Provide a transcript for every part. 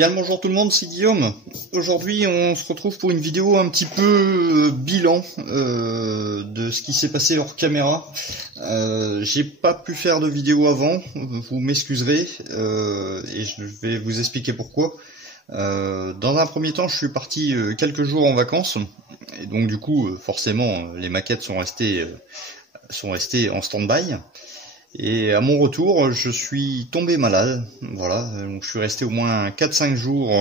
Bien le bonjour tout le monde, c'est Guillaume. Aujourd'hui on se retrouve pour une vidéo un petit peu bilan de ce qui s'est passé hors caméra. J'ai pas pu faire de vidéo avant, vous m'excuserez, et je vais vous expliquer pourquoi. Dans un premier temps je suis parti quelques jours en vacances, et donc du coup forcément les maquettes sont restées en stand-by. Et à mon retour, je suis tombé malade, voilà, donc je suis resté au moins 4-5 jours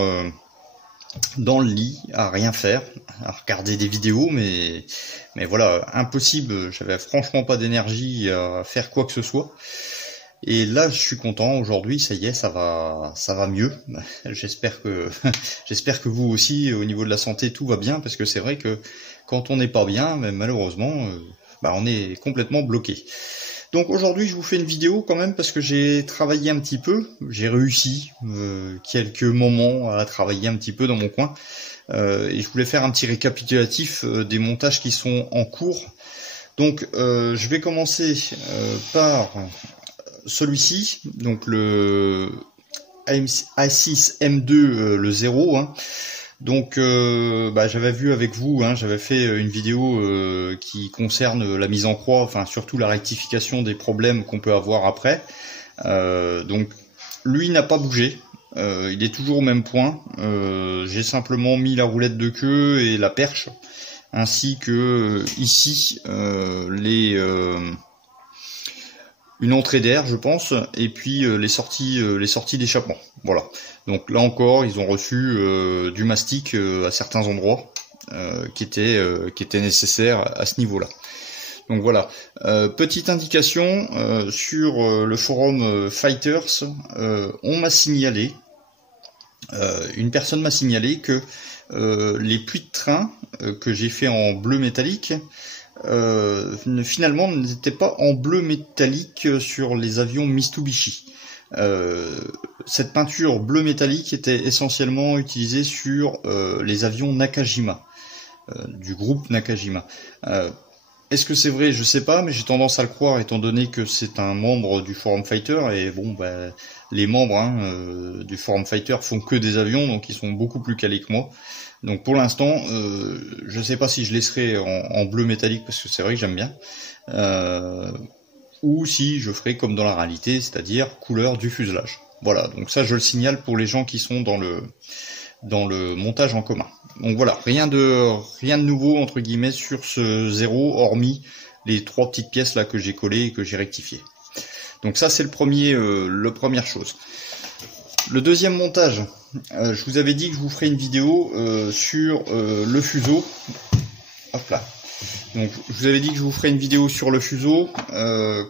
dans le lit, à rien faire, à regarder des vidéos, mais voilà, impossible, j'avais franchement pas d'énergie à faire quoi que ce soit. Et là, je suis content, aujourd'hui, ça y est, ça va mieux. J'espère que vous aussi, au niveau de la santé, tout va bien, parce que c'est vrai que quand on n'est pas bien, malheureusement, on est complètement bloqué. Donc aujourd'hui je vous fais une vidéo quand même parce que j'ai travaillé un petit peu, j'ai réussi quelques moments à travailler un petit peu dans mon coin, et je voulais faire un petit récapitulatif des montages qui sont en cours. Donc je vais commencer par celui-ci, donc le A6 M2 le 0, hein. Donc j'avais vu avec vous, hein, j'avais fait une vidéo qui concerne la mise en croix, enfin surtout la rectification des problèmes qu'on peut avoir après. Donc lui n'a pas bougé, il est toujours au même point. J'ai simplement mis la roulette de queue et la perche, ainsi que ici une entrée d'air, je pense, et puis les sorties d'échappement. Voilà. Donc là encore, ils ont reçu du mastic à certains endroits qui étaient nécessaires à ce niveau-là. Donc voilà. Petite indication sur le forum Fighters, une personne m'a signalé que les pluies de train que j'ai fait en bleu métallique finalement n'était pas en bleu métallique sur les avions Mitsubishi. Cette peinture bleu métallique était essentiellement utilisée sur les avions Nakajima, du groupe Nakajima. Est-ce que c'est vrai? Je sais pas, mais j'ai tendance à le croire étant donné que c'est un membre du Forum Fighter, et bon, les membres du Forum Fighter font que des avions, donc ils sont beaucoup plus calés que moi. Donc pour l'instant, je sais pas si je laisserai en bleu métallique parce que c'est vrai que j'aime bien, ou si je ferai comme dans la réalité, c'est-à-dire couleur du fuselage. Voilà, donc ça je le signale pour les gens qui sont dans le montage en commun. Donc voilà, rien de nouveau entre guillemets sur ce 0, hormis les 3 petites pièces là que j'ai collées et que j'ai rectifiées. Donc ça c'est la première chose. Le deuxième montage, je vous avais dit que je vous ferai une vidéo sur le fuseau. Hop là. Donc je vous avais dit que je vous ferai une vidéo sur le fuseau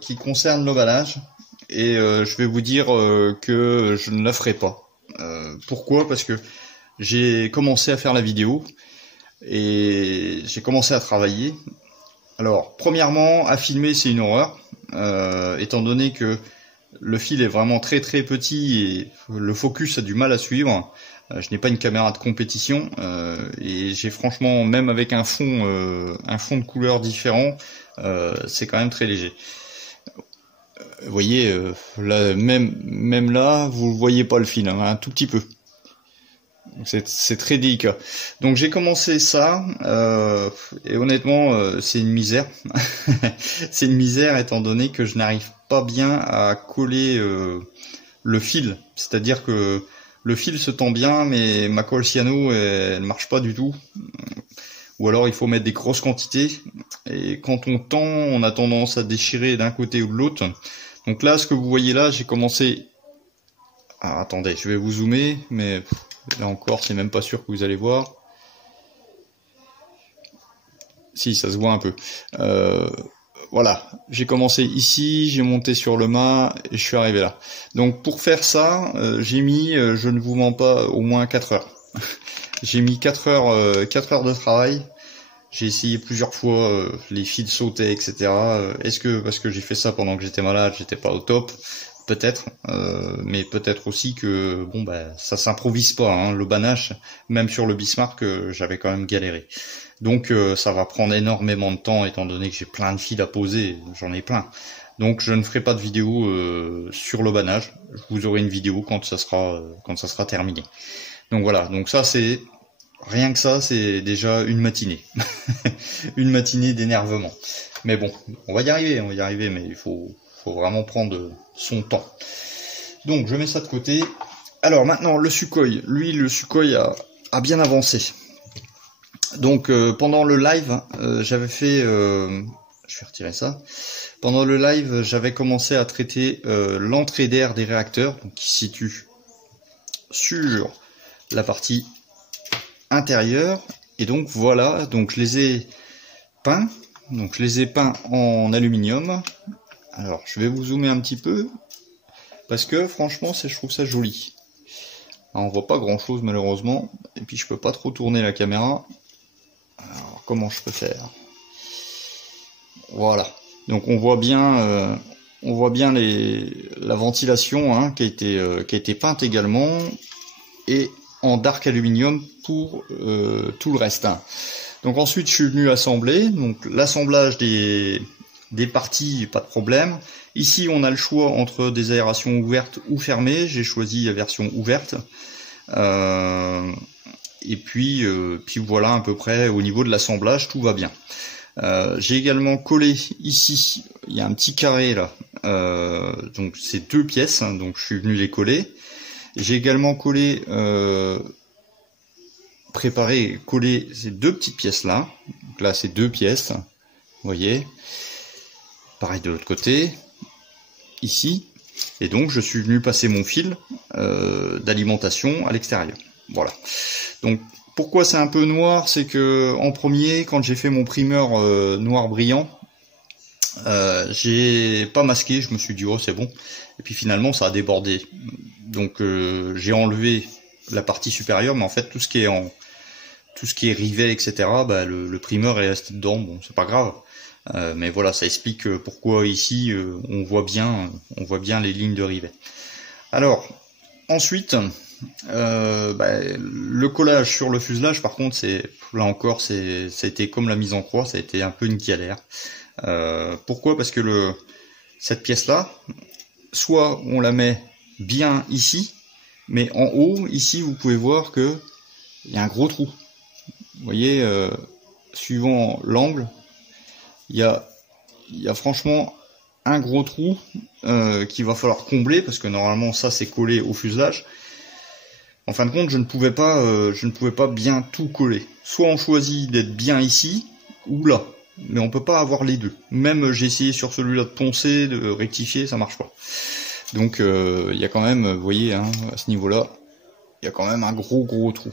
qui concerne l'emballage, et je vais vous dire que je ne la ferai pas. Pourquoi? Parce que j'ai commencé à faire la vidéo et j'ai commencé à travailler. Alors premièrement, à filmer c'est une horreur, étant donné que le fil est vraiment très très petit et le focus a du mal à suivre. Je n'ai pas une caméra de compétition, et j'ai franchement, même avec un fond de couleur différent, c'est quand même très léger. Vous voyez, là, même là, vous ne voyez pas le fil, hein, un tout petit peu. C'est très délicat. Donc j'ai commencé ça, et honnêtement, c'est une misère. C'est une misère étant donné que je n'arrive pas bien à coller le fil. C'est-à-dire que le fil se tend bien, mais ma colle cyano, elle marche pas du tout. Ou alors il faut mettre des grosses quantités. Et quand on tend, on a tendance à déchirer d'un côté ou de l'autre. Donc là, ce que vous voyez là, j'ai commencé... Ah, attendez, je vais vous zoomer, mais là encore, c'est même pas sûr que vous allez voir. Si, ça se voit un peu. Voilà, j'ai commencé ici, j'ai monté sur le mât et je suis arrivé là. Donc pour faire ça, j'ai mis, je ne vous mens pas, au moins 4 heures. J'ai mis 4 heures de travail. J'ai essayé plusieurs fois, les fils sautaient, etc. Est-ce que parce que j'ai fait ça pendant que j'étais malade, j'étais pas au top? Peut-être, mais peut-être aussi que ça s'improvise pas, hein. Le Banach, même sur le Bismarck, j'avais quand même galéré. Donc ça va prendre énormément de temps étant donné que j'ai plein de fils à poser, j'en ai plein. Donc je ne ferai pas de vidéo sur l'aubanage. Je vous aurai une vidéo quand ça sera terminé. Donc voilà, donc ça c'est rien que ça, c'est déjà une matinée. Une matinée d'énervement. Mais bon, on va y arriver, mais il faut vraiment prendre son temps. Donc je mets ça de côté. Alors maintenant le Sukhoi, lui le Sukhoi a bien avancé. Donc pendant le live, j'avais fait, je vais retirer ça. Pendant le live, j'avais commencé à traiter l'entrée d'air des réacteurs, donc qui se situe sur la partie intérieure. Et donc voilà, donc je les ai peints. Donc je les ai peints en aluminium. Alors je vais vous zoomer un petit peu parce que franchement, je trouve ça joli. Alors, on voit pas grand chose malheureusement, et puis je peux pas trop tourner la caméra. Alors comment je peux faire? Voilà. Donc on voit bien la ventilation hein, qui a été peinte également, et en dark aluminium pour tout le reste. Hein. Donc ensuite je suis venu assembler. Donc l'assemblage des parties, pas de problème. Ici on a le choix entre des aérations ouvertes ou fermées. J'ai choisi la version ouverte. Et puis voilà à peu près au niveau de l'assemblage, tout va bien. J'ai également collé ici, il y a un petit carré là, donc c'est 2 pièces, hein, donc je suis venu les coller. J'ai également collé, coller ces 2 petites pièces là. Donc là c'est 2 pièces, vous voyez. Pareil de l'autre côté, ici. Et donc je suis venu passer mon fil d'alimentation à l'extérieur. Voilà. Donc pourquoi c'est un peu noir, c'est que en premier, quand j'ai fait mon primeur noir brillant, j'ai pas masqué, je me suis dit oh c'est bon, et puis finalement ça a débordé. Donc j'ai enlevé la partie supérieure, mais en fait tout ce qui est rivet, etc. Bah, le primeur est resté dedans, bon c'est pas grave. Mais voilà, ça explique pourquoi ici on voit bien les lignes de rivet. Alors ensuite. Le collage sur le fuselage, par contre, là encore, ça a été comme la mise en croix, ça a été un peu une galère. Pourquoi? Parce que cette pièce-là, soit on la met bien ici, mais en haut, ici, vous pouvez voir que il y a un gros trou. Vous voyez, suivant l'angle, il y a franchement un gros trou qu'il va falloir combler, parce que normalement ça c'est collé au fuselage. En fin de compte, je ne pouvais pas bien tout coller. Soit on choisit d'être bien ici, ou là. Mais on peut pas avoir les deux. Même j'ai essayé sur celui-là de poncer, de rectifier, ça marche pas. Donc il y a quand même, vous voyez, hein, à ce niveau-là, il y a quand même un gros trou.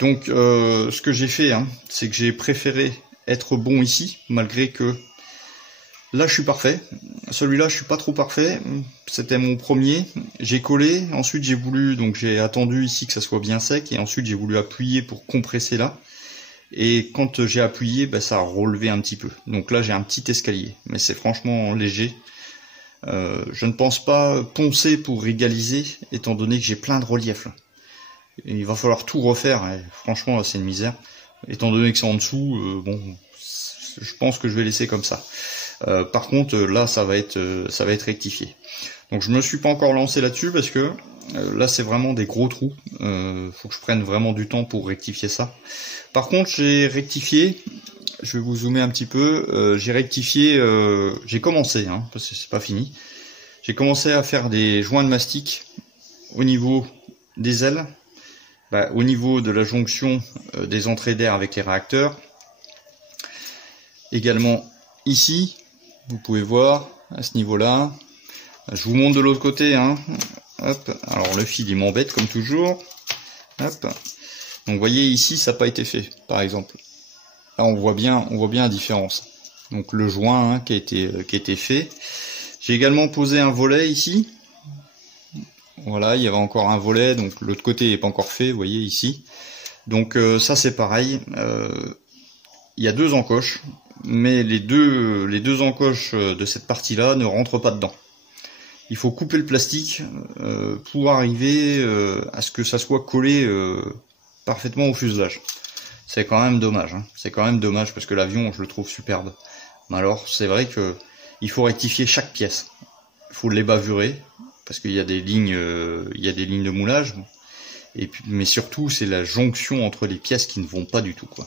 Donc ce que j'ai fait, hein, c'est que j'ai préféré être bon ici, malgré que là je suis parfait. Celui-là je suis pas trop parfait. C'était mon premier. J'ai collé. Ensuite j'ai attendu ici que ça soit bien sec, et ensuite j'ai voulu appuyer pour compresser là. Et quand j'ai appuyé, ça a relevé un petit peu. Donc là j'ai un petit escalier, mais c'est franchement léger. Je ne pense pas poncer pour égaliser, étant donné que j'ai plein de relief là. Et il va falloir tout refaire. Et franchement là, c'est une misère. Étant donné que c'est en dessous, bon, je pense que je vais laisser comme ça. Par contre là ça va être rectifié. Donc je me suis pas encore lancé là-dessus parce que là c'est vraiment des gros trous. Faut que je prenne vraiment du temps pour rectifier ça. Par contre j'ai rectifié, je vais vous zoomer un petit peu, j'ai rectifié, j'ai commencé, hein, parce que c'est pas fini. J'ai commencé à faire des joints de mastic au niveau des ailes, au niveau de la jonction des entrées d'air avec les réacteurs. Également ici, vous pouvez voir à ce niveau-là. Je vous montre de l'autre côté, hein. Hop. Alors le fil il m'embête comme toujours. Hop. Donc vous voyez ici ça n'a pas été fait, par exemple. Là on voit bien la différence. Donc le joint, hein, qui a été fait. J'ai également posé un volet ici. Voilà, il y avait encore un volet, donc l'autre côté n'est pas encore fait, vous voyez ici. Donc ça c'est pareil. Il y a 2 encoches. Mais les deux encoches de cette partie-là ne rentrent pas dedans. Il faut couper le plastique pour arriver à ce que ça soit collé parfaitement au fuselage. C'est quand même dommage. Hein. C'est quand même dommage parce que l'avion, je le trouve superbe. Mais alors, c'est vrai que il faut rectifier chaque pièce. Il faut les bavurer parce qu'il y a des lignes, de moulage. Et puis, mais surtout, c'est la jonction entre les pièces qui ne vont pas du tout, quoi.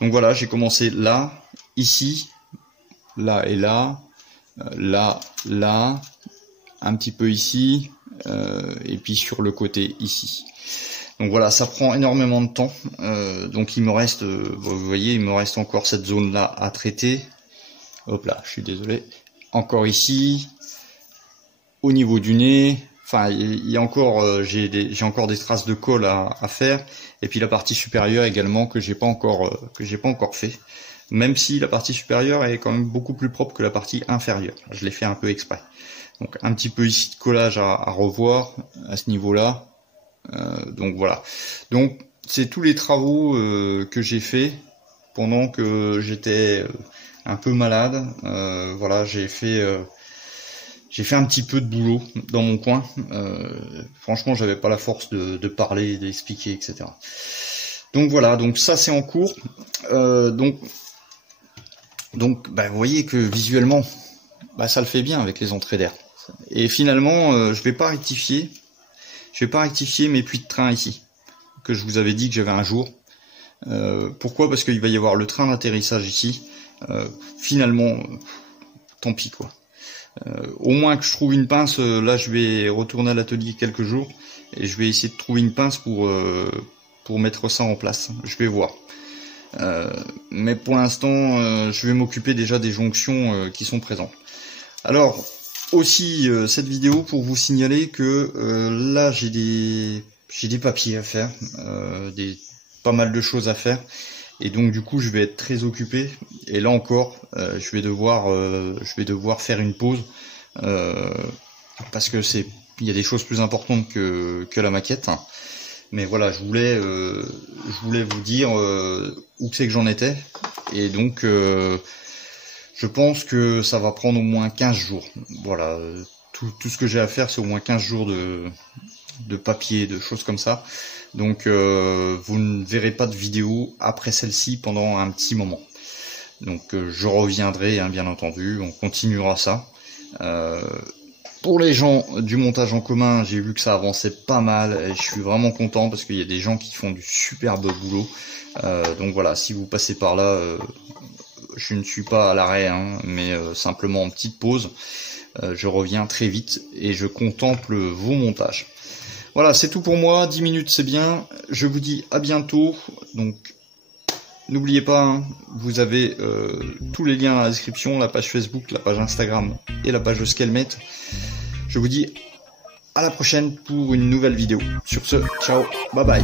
Donc voilà, j'ai commencé là, ici, là et là, là, là, un petit peu ici, et puis sur le côté ici. Donc voilà, ça prend énormément de temps. Donc il me reste, vous voyez, il me reste encore cette zone-là à traiter. Hop là, je suis désolé. Encore ici, au niveau du nez. Enfin, il y a encore, j'ai encore des traces de colle à faire. Et puis la partie supérieure également que j'ai pas encore fait. Même si la partie supérieure est quand même beaucoup plus propre que la partie inférieure. Je l'ai fait un peu exprès. Donc un petit peu ici de collage à revoir à ce niveau-là. Donc voilà. Donc c'est tous les travaux que j'ai fait pendant que j'étais un peu malade. Voilà, j'ai fait un petit peu de boulot dans mon coin. Franchement, j'avais pas la force de parler, d'expliquer, etc. Donc voilà, donc ça c'est en cours. Donc bah, vous voyez que visuellement, bah, ça le fait bien avec les entrées d'air. Et finalement, je vais pas rectifier mes puits de train ici, que je vous avais dit que j'avais un jour. Pourquoi? Parce qu'il va y avoir le train d'atterrissage ici. Finalement, tant pis quoi. Au moins que je trouve une pince, là je vais retourner à l'atelier quelques jours et je vais essayer de trouver une pince pour mettre ça en place. Je vais voir. Mais pour l'instant, je vais m'occuper déjà des jonctions qui sont présentes. Alors, aussi cette vidéo pour vous signaler que là j'ai des papiers à faire, pas mal de choses à faire. Et donc du coup je vais être très occupé et là encore je vais devoir faire une pause parce que il y a des choses plus importantes que la maquette. Mais voilà, je voulais vous dire où c'est que j'en étais et donc je pense que ça va prendre au moins 15 jours. Voilà, tout ce que j'ai à faire c'est au moins 15 jours de papier, de choses comme ça. Donc vous ne verrez pas de vidéo après celle-ci pendant un petit moment. Donc je reviendrai, hein, bien entendu, on continuera ça. Pour les gens du montage en commun, j'ai vu que ça avançait pas mal et je suis vraiment content parce qu'il y a des gens qui font du superbe boulot. Donc voilà, si vous passez par là, je ne suis pas à l'arrêt, hein, mais simplement en petite pause. Je reviens très vite et je contemple vos montages. Voilà, c'est tout pour moi, 10 minutes c'est bien, je vous dis à bientôt, donc n'oubliez pas, hein, vous avez tous les liens dans la description, la page Facebook, la page Instagram et la page de Skelmet. Je vous dis à la prochaine pour une nouvelle vidéo. Sur ce, ciao, bye bye.